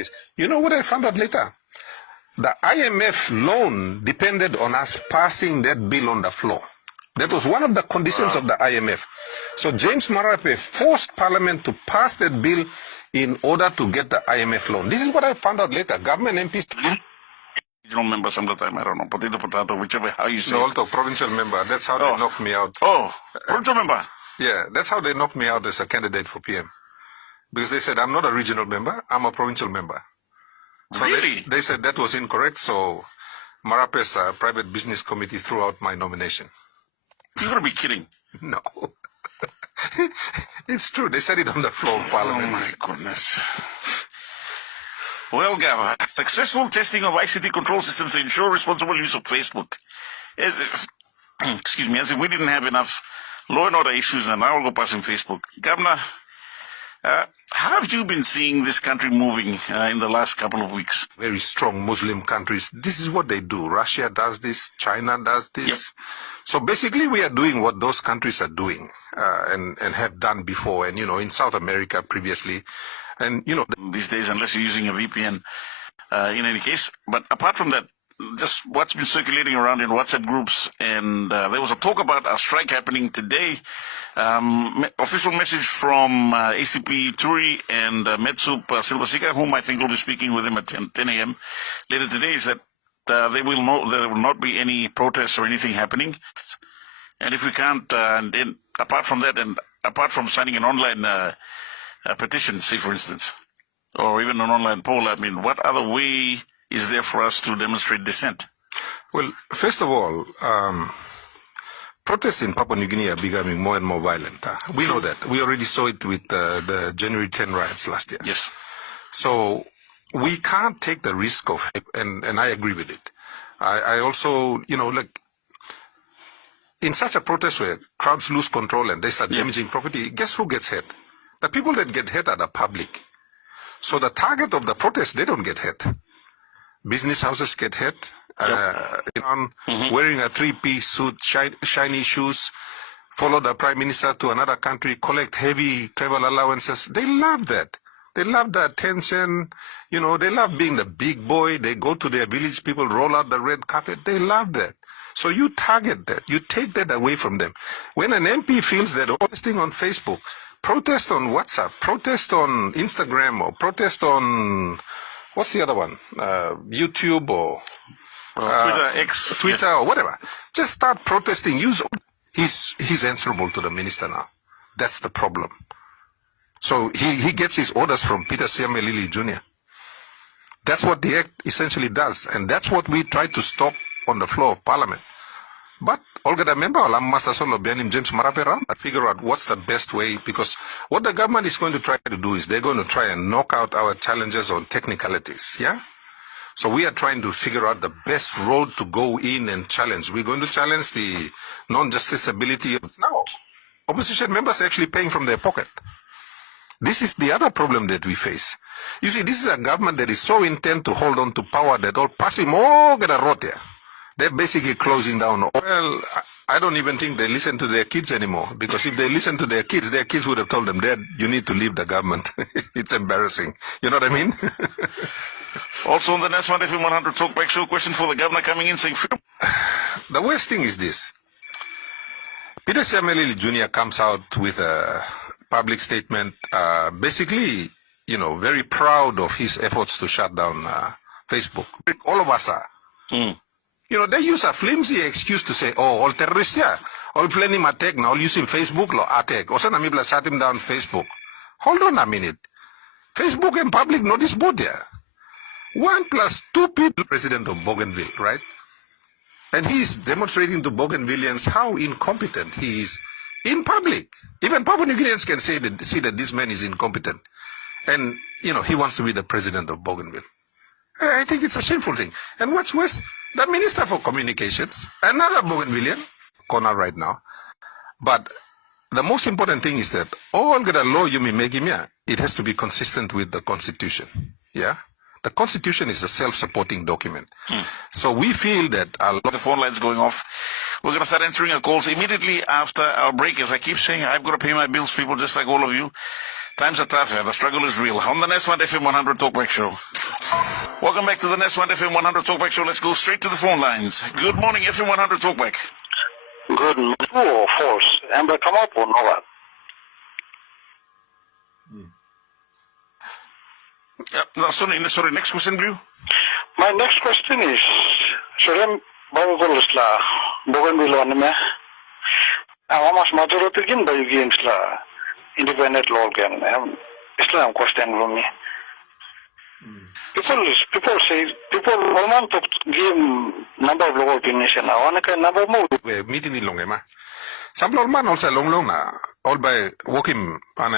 days. You know what I found out later? The IMF loan depended on us passing that bill on the floor. That was one of the conditions of the IMF. So James Marape forced Parliament to pass that bill in order to get the IMF loan. This is what I found out later. Government MPs... Regional member some of the time, I don't know, potato, whichever, how you say No, it. also provincial member. That's how they knocked me out. Oh, provincial member. Yeah, that's how they knocked me out as a candidate for PM. Because they said, I'm not a regional member, I'm a provincial member. So really? They said that was incorrect, so Marape's private business committee threw out my nomination. You're going to be kidding. No. It's true. They said it on the floor of Parliament. Oh, my goodness. Well, Gav, successful testing of ICT control systems to ensure responsible use of Facebook. As if, excuse me, as if we didn't have enough law and order issues and now we'll go passing Facebook. Governor, how have you been seeing this country moving in the last couple of weeks? Very strong Muslim countries. This is what they do. Russia does this. China does this. Yep. So basically we are doing what those countries are doing and have done before. And, you know, in South America previously. And, you know, these days, unless you're using a VPN in any case. But apart from that, just what's been circulating around in WhatsApp groups, and there was a talk about a strike happening today. Official message from ACP Turi and Metsup Silvasika, whom I think will be speaking with him at 10 a.m. later today, is that there will not be any protests or anything happening. And if we can't, and then apart from that, and apart from signing an online petition, say for instance, or even an online poll, I mean, what other way is there for us to demonstrate dissent? Well, first of all, protests in Papua New Guinea are becoming more and more violent. We know that. We already saw it with the January 10 riots last year. Yes. So we can't take the risk of, and I agree with it. I also, you know, like, in such a protest where crowds lose control and they start damaging property, guess who gets hurt? The people that get hurt are the public. So the target of the protest, they don't get hurt. Business houses get hit, wearing a three-piece suit, shiny shoes, follow the prime minister to another country, collect heavy travel allowances. They love that. They love the attention. You know, they love being the big boy. They go to their village, people roll out the red carpet. They love that. So you target that. You take that away from them. When an MP feels that posting on Facebook, protest on WhatsApp, protest on Instagram, or protest on... what's the other one? YouTube or Twitter or whatever. Just start protesting. He's answerable to the minister now. That's the problem. So he gets his orders from Peter Siamelili Jr. That's what the act essentially does. And that's what we try to stop on the floor of Parliament. But Olga the member, Master Solo Bianim James Marapera, figure out what's the best way, because what the government is going to try to do is they're going to try and knock out our challenges on technicalities, yeah? So we are trying to figure out the best road to go in and challenge. We're going to challenge the non-justiciability of... Now, opposition members are actually paying from their pocket. This is the other problem that we face. You see, this is a government that is so intent to hold on to power that all passing more get a rot here. They're basically closing down. Well, I don't even think they listen to their kids anymore, because if they listen to their kids would have told them, Dad, you need to leave the government. It's embarrassing. You know what I mean? Also on the next one, FM 100 Talkback Show, question for the governor coming in saying... The worst thing is this. Peter Siamelili Jr. comes out with a public statement, basically, you know, very proud of his efforts to shut down Facebook. All of us are. You know, they use a flimsy excuse to say, oh, all terrorists here, all planning attack now, all using Facebook, lo attack. Also, Namibla shut him down Facebook. Hold on a minute. Facebook and public notice board here. 1 + 2 people, president of Bougainville, right? And he's demonstrating to Bougainvilleans how incompetent he is in public. Even Papua New Guineans can see that this man is incompetent. And, you know, he wants to be the president of Bougainville. I think it's a shameful thing. And what's worse, the Minister for Communications, another Bougainvillean, corner right now. But the most important thing is that all the law you may make him, it has to be consistent with the Constitution. Yeah? The Constitution is a self-supporting document. So we feel that... The phone line's going off. We're going to start answering your calls immediately after our break. As I keep saying, I've got to pay my bills, people, just like all of you. Times are tough. The struggle is real. On the Nest 1 FM 100 Talkback Show. Welcome back to the Nest 1 FM 100 Talkback Show. Let's go straight to the phone lines. Good morning, FM 100 Talkback. Good. True or false? Amber, come up or no? Sorry, next question, Blue. My next question is, Surem Babugolusla, Bougainville on me. How much majority game by games la independent law game? Islam question from me. People say people want to game number of local nation. I want to number more. Meeting in long, Some man also long na all by walking on